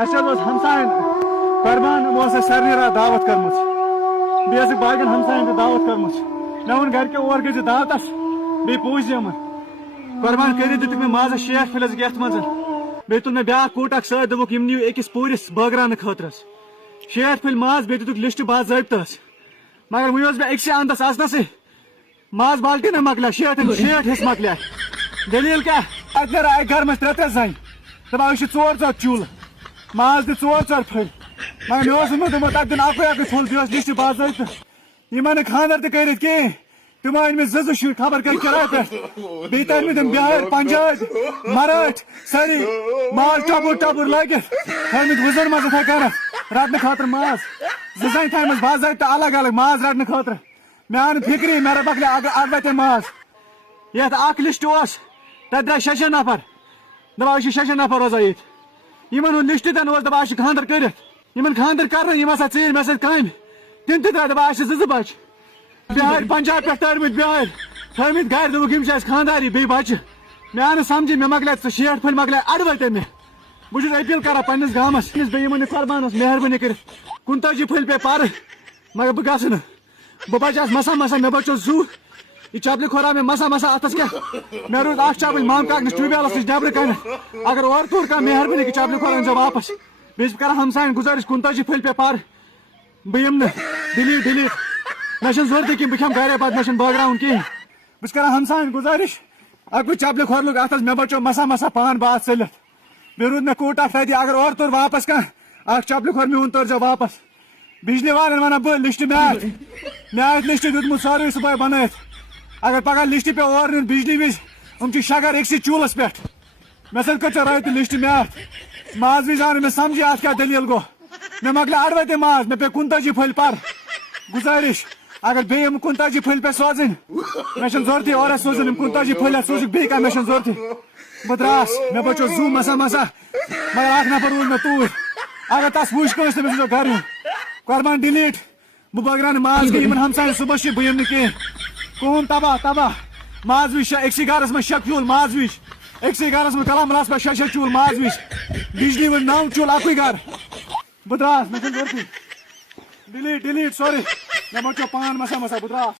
ہمسائن قربان سارے رات دعوت کرم بیس باقی ہمسائن دعوت کرم مے وون گھر کے اور گز دعوتس بی پوچھ یمن قربان کر دتک میں ماز 6 پھلس یت مز بی تل مے بیا کوٹ اک ست دبک یم نیو اکس پورس بٲگراونہٕ خٲطرس 6 پھل ماز بی دتک لسٹ باضابطہ مگر وی بہ اکسے اندس اژنسے ماز بالٹین مکلیا 60 حصہ مکلیا دلیل کیا اتنے آئی گھر مز 3 زن دپان یہ 4 چول ماز دی 4 پھل مگر مے دوٚپمُت تتھ دن اکوے پھل بیٚیہِ لسٹ باضابطہ یمن خاندر تہ کٔرِتھ کہین تم أنۍ مےٚ 2 شُرۍ خبر کر کراے پٮ۪ٹھ بیٚیہِ تٔرۍ مےٚ تِم بِہٲرۍ پنجٲبۍ مرٲٹھۍ سٲری ماز ٹبُر لٲگِتھ تھٲیمٕتۍ وُزن منٛز یِتھَے کٔنٮ۪تھ رٹنہٕ خٲطرٕ ماز 2 زنہِ تھایمژٕ باضابطہ الگ الگ ماز رٹنہٕ خٲطرٕ مےٚ آو نہٕ فکری مےٚ دوٚپ اگر وتے ماز یتھ اکھ لسٹ اوس تتھ درٛاے 6 نفر دپان أسۍ چھِ 6 نفر روزان ییٚتہِ یمن ہُنٛد لسٹ تن اوس دپان اَسہِ چھُ خاندر کٔرِتھ یمن خاندر کرنہٕ یم ہسا ژیٖرۍ مےٚ سۭتۍ کامہِ تم تہِ درٛاے دپان اَسہِ چھِ 2 بچہِ بِہٲرۍ پنجاب پٮ۪ٹھ تٲرمٕتۍ بِہٲرۍ تھٲیمٕتۍ گرِ دوٚپُکھ یم چھِ اَسہِ خانداری بیٚیہِ بچہِ مےٚ آو نہٕ سمجھی مےٚ مکلے 60 پھٔلۍ مکلے اڑوتے مےٚ بہٕ چھُس اپیٖل کران پننس گامس بیٚیہِ یمن یہِ قربانس مہربٲنی کٔرِتھ 39 پھٔلۍ پے پرٕ مگر بہٕ گژھٕ نہٕ بہٕ بچاس مسا مےٚ بچو 2 یہ چپلہِ کھوراو مےٚ مسا اتھس کیٛاہ مےٚ روٗد اکھ چپٕنۍ مام کاکنس ٹیوٗب ویلس نِش نیبرٕ کنہِ اگر اورٕ تور کانٛہہ مہربٲنی کہِ چپلہِ کھوراو أنۍزیو واپس بیٚیہِ چھُس بہٕ کران ہمساین گُزٲرِش 39 پھٔلۍ پے پرٕ بہٕ یِمہٕ نہٕ ڈِلیٖٹ مےٚ چھنہٕ ضروٗرتٕے کینٛہہ بہٕ کھٮ۪مہٕ گرے پتہٕ مےٚ چھُنہٕ بٲگراوُن کِہیٖنۍ بہٕ چھُس کران ہمساین گُزٲرِش اکُے چپلہِ کھورلُک اتھس مےٚ بچو مسا پان باتھ ژٔلِتھ بیٚیہِ روٗد مےٚ کوٗٹ اکھ تتہِ اگر اورٕ تور واپس کانٛہہ اکھ چپلہِ کھور میون تٔرزیو واپس بجلی والٮ۪ن ونان بہٕ لسٹ مےٚ آتھ لسٹ دیُتمُت سورُے صُبحٲے بنٲیِتھ اگر پگہہ لسٹ پے اور نیُن بجلی وِزِ یِم چھِ شگر أکسٕے چوٗلس پٮ۪ٹھ مےٚ سۭتۍ کٔر ژےٚ رٲبطہٕ لسٹ مےٚ اتھ ماز وِزِ آو نہٕ مےٚ سمجھی اتھ کیٛاہ دٔلیٖل گوٚو مےٚ مکلے اڑوتے ماز مےٚ پے 39 پھٔلۍ پر گُزٲرِش اگر بیٚیہِ یِم 39 پھٔلۍ پے سوزٕنۍ مےٚ چھنہٕ ضروٗرتٕے اورے سوزُن یِم 39 پھٔلۍ اتھ سوزُکھ بیٚیہِ کانٛہہ مےٚ چھنہٕ ضروٗرتٕے بہٕ درٛاس مےٚ بچو 2 مسا مگر اکھ نفر روٗد مےٚ توٗرۍ اگر تس وٕچھ کٲنٛسہِ تٔمِس ؤنۍزیو گرِ یُن قربان ڈِلیٖٹ بہٕ بٲگراو نہٕ ماز کینٛہہ یمن ہمساین صُبحس چھِ بہٕ یِمہٕ نہٕ کینٛہہ قوم تباہ ماز وِز أکسٕے گرس منٛز 6 چوٗلہٕ ماز وِز أکسٕے گرس منٛز کلاملس پٮ۪ٹھ 6 چوٗلہٕ ماز وِز بجلی وٕنۍ 9 چوٗلہٕ اکُے گرٕ بہٕ درٛاس مےٚ چھنہٕ ضروٗرتٕے ڈِلیٖٹ سورُے مےٚ بچو پان مسا بہٕ درٛاس